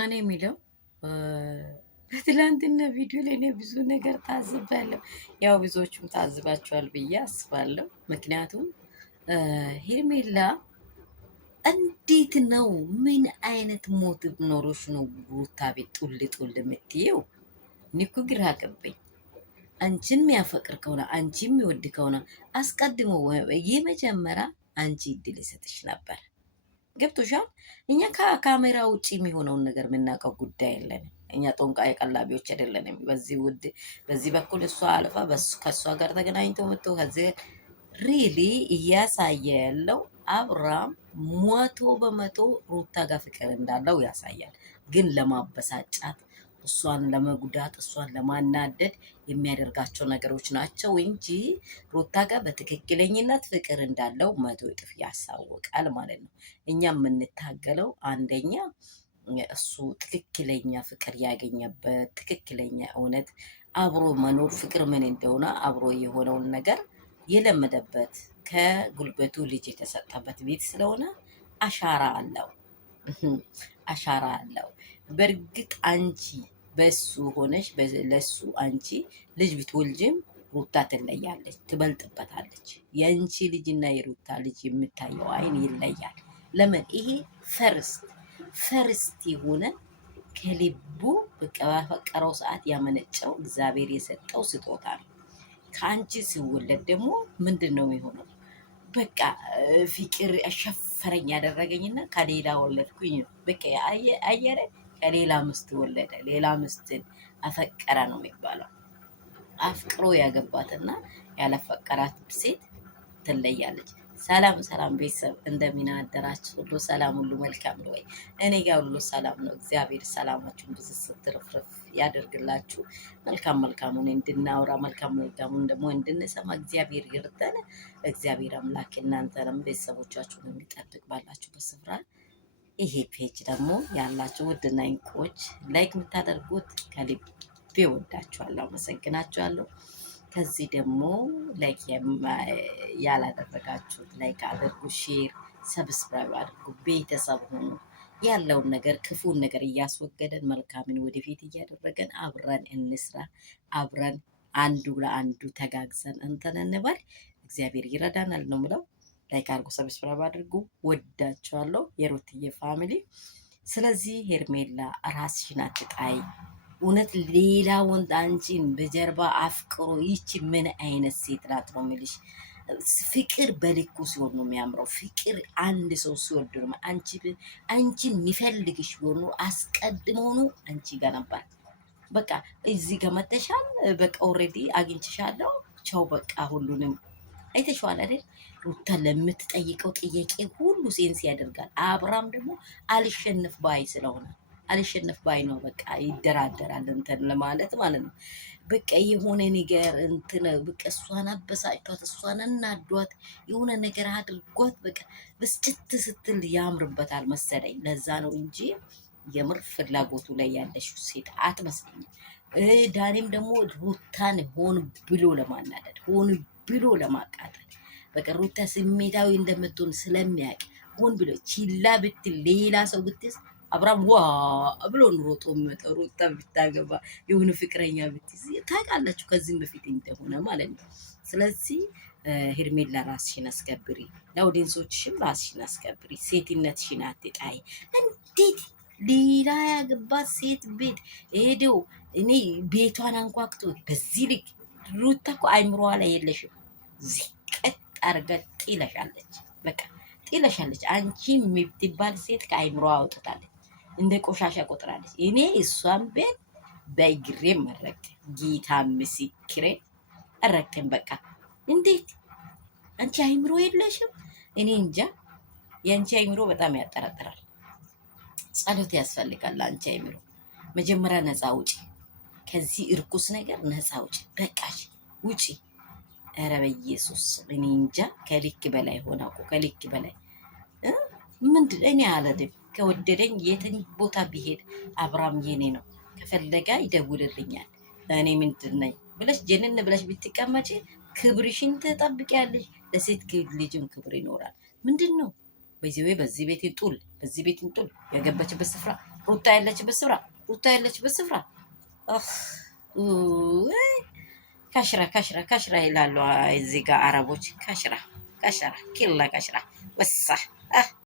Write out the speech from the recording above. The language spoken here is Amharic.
እኔ የሚለው በትላንትና ቪዲዮ ላይ እኔ ብዙ ነገር ታዝባለሁ። ያው ብዙዎቹም ታዝባቸዋል ብዬ አስባለሁ። ምክንያቱም ሄርሜላ እንዴት ነው? ምን አይነት ሞቲቭ ኖሮች ነው ሩታ ቤት ጡል ጡል የምትየው? እኔ እኮ ግራ ገባኝ። አንቺን የሚያፈቅር ከሆነ አንቺ የሚወድ ከሆነ አስቀድሞ የመጀመሪያ አንቺ እድል ይሰጥሽ ነበር። ገብቶሻል? እኛ ከካሜራ ውጭ የሚሆነውን ነገር የምናውቀው ጉዳይ የለንም። እኛ ጦንቃይ ቀላቢዎች አይደለንም። በዚህ በኩል እሷ አልፋ ከእሷ ጋር ተገናኝቶ መጥቶ ከዚህ ሪሊ እያሳየ ያለው አብርሃም 100% ሩታ ጋር ፍቅር እንዳለው ያሳያል። ግን ለማበሳጫት እሷን ለመጉዳት እሷን ለማናደድ የሚያደርጋቸው ነገሮች ናቸው እንጂ ሩታ ጋር በትክክለኝነት ፍቅር እንዳለው 100 እጥፍ ያሳውቃል ማለት ነው። እኛ የምንታገለው አንደኛ እሱ ትክክለኛ ፍቅር ያገኘበት ትክክለኛ እውነት አብሮ መኖር ፍቅር ምን እንደሆነ አብሮ የሆነውን ነገር የለመደበት ከጉልበቱ ልጅ የተሰጠበት ቤት ስለሆነ አሻራ አለው። አሻራ አለው። በእርግጥ አንቺ በሱ ሆነሽ ለሱ አንቺ ልጅ ብትወልጅም ሩታ ትለያለች፣ ትበልጥበታለች። የአንቺ ልጅና የሩታ ልጅ የምታየው አይን ይለያል። ለምን? ይሄ ፈርስት የሆነ ከልቡ በቃ ባፈቀረው ሰዓት ያመነጨው እግዚአብሔር የሰጠው ስጦታ ነው። ከአንቺ ሲወለድ ደግሞ ምንድን ነው የሚሆነው? በቃ ፍቅር አሸፈረኝ ያደረገኝና ከሌላ ወለድኩኝ ነው። በቃ አየረ ከሌላ ምስት ወለደ፣ ሌላ ምስትን አፈቀረ ነው የሚባለው። አፍቅሮ ያገባትና ያለፈቀራት ሴት ትለያለች። ሰላም ሰላም ቤተሰብ እንደምን አደራችሁ? ሁሉ ሰላም፣ ሁሉ መልካም ነው ወይ? እኔ ጋር ሁሉ ሰላም ነው። እግዚአብሔር ሰላማችሁን ብዙ ስትርፍርፍ ያደርግላችሁ። መልካም መልካሙን እንድናወራ መልካም መልካሙን ደግሞ እንድንሰማ እግዚአብሔር ይርዳን። እግዚአብሔር አምላክ እናንተንም ቤተሰቦቻችሁን የሚጠብቅ ባላችሁበት ስፍራ ይሄ ፔጅ ደግሞ ያላችሁ ውድና እንቁዎች ላይክ የምታደርጉት ከልቤ ወዳችኋለሁ፣ አመሰግናችኋለሁ። ከዚህ ደግሞ ላይክ ያላደረጋችሁት ላይክ አድርጉ፣ ሼር ሰብስክራይብ አድርጉ፣ ቤተሰብ ሆኑ። ያለውን ነገር ክፉን ነገር እያስወገደን መልካምን ወደፊት እያደረገን አብረን እንስራ። አብረን አንዱ ለአንዱ ተጋግዘን እንትን እንበል። እግዚአብሔር ይረዳናል ነው ምለው። ላይክ አድርጉ፣ ሰብስክራይብ አድርጉ። ወዳችኋለሁ የሩትዬ ፋሚሊ። ስለዚህ ሄርሜላ ራስሽን አትጣይ። እውነት ሌላ ወንድ አንቺን በጀርባ አፍቅሮ ይቺ ምን አይነት ሴት ናት ነው የሚልሽ? ፍቅር በልኩ ሲሆን ነው የሚያምረው። ፍቅር አንድ ሰው ሲወድ ነው። አንቺን የሚፈልግሽ ቢሆኑ አስቀድመውኑ አንቺ ጋር ነበር። በቃ እዚህ ጋር መተሻል። በቃ ኦልሬዲ አግኝችሻለሁ። ቻው በቃ ሁሉንም አይተሽዋል አይደል? ሩታ ለምትጠይቀው ጥያቄ ሁሉ ሴንስ ያደርጋል። አብርሃም ደግሞ አልሸንፍ ባይ ስለሆነ አልሸነፍ ባይ ነው። በቃ ይደራደራል እንትን ለማለት ማለት ነው። በቃ የሆነ ነገር እንትን በቃ እሷን አበሳጭቷት እሷን እናዷት የሆነ ነገር አድርጓት በቃ ብስጭት ስትል ያምርበታል መሰለኝ። ለዛ ነው እንጂ የምር ፍላጎቱ ላይ ያለሽ ሴት አትመስለኝም። ዳኒም ደግሞ ሩታን ሆን ብሎ ለማናደድ ሆን ብሎ ለማቃጠል በቃ ሩታ ስሜታዊ እንደምትሆን ስለሚያውቅ ሆን ብሎ ችላ ብትል ሌላ ሰው ብትስ አብርሃም ዋ ብሎ ሮጦ የሚመጣው ሩታ ብታገባ የሆነ ፍቅረኛ ብትይዝ ታውቃላችሁ፣ ከዚህም በፊት እንደሆነ ማለት ነው። ስለዚህ ሄርሜላ ራስሽን አስከብሪ፣ ለአውዲየንሶችሽም ራስሽን አስከብሪ፣ ሴትነትሽን አትጣይ። እንዴት ሌላ ያገባት ሴት ቤት ሄደው እኔ ቤቷን አንኳክቶ በዚህ ልክ ሩታ እኮ አይምሮዋ ላይ የለሽም። ዝቀጥ አርጋ ጥለሻለች፣ በቃ ጥለሻለች። አንቺ የምትባል ሴት ከአይምሮ አውጥታለች፣ እንደ ቆሻሻ ቆጥራለች። እኔ እሷን ቤት በእግሬ መረቅ ጌታ ምስክሬ እረቅን። በቃ እንዴት አንቺ አይምሮ የለሽም? እኔ እንጃ። የአንቺ አይምሮ በጣም ያጠራጥራል። ጸሎት ያስፈልጋል። አንቺ አይምሮ መጀመሪያ ነፃ ውጪ፣ ከዚህ እርኩስ ነገር ነፃ ውጪ። በቃሽ ውጪ። ኧረ በኢየሱስ እኔ እንጃ። ከልክ በላይ ሆነ እኮ ከልክ በላይ ምንድን እኔ አለድም። ከወደደኝ የትን ቦታ ቢሄድ አብርሃም የኔ ነው፣ ከፈለጋ ይደውልልኛል። እኔ ምንድን ነኝ ብለሽ ጀንን ብለሽ ብትቀመጪ ክብርሽን ትጠብቂያለሽ። ለሴት ልጅም ክብር ይኖራል። ምንድን ነው በዚህ ቤት ጡል፣ በዚህ ቤት ጡል፣ ያገባችበት ስፍራ ሩታ ያለችበት ስፍራ ሩታ ያለችበት ስፍራ ከሽራ ከሽራ ከሽራ ይላሉ እዚህ ጋር አረቦች። ከሽራ ከሽራ ኪላ ከሽራ ወሳ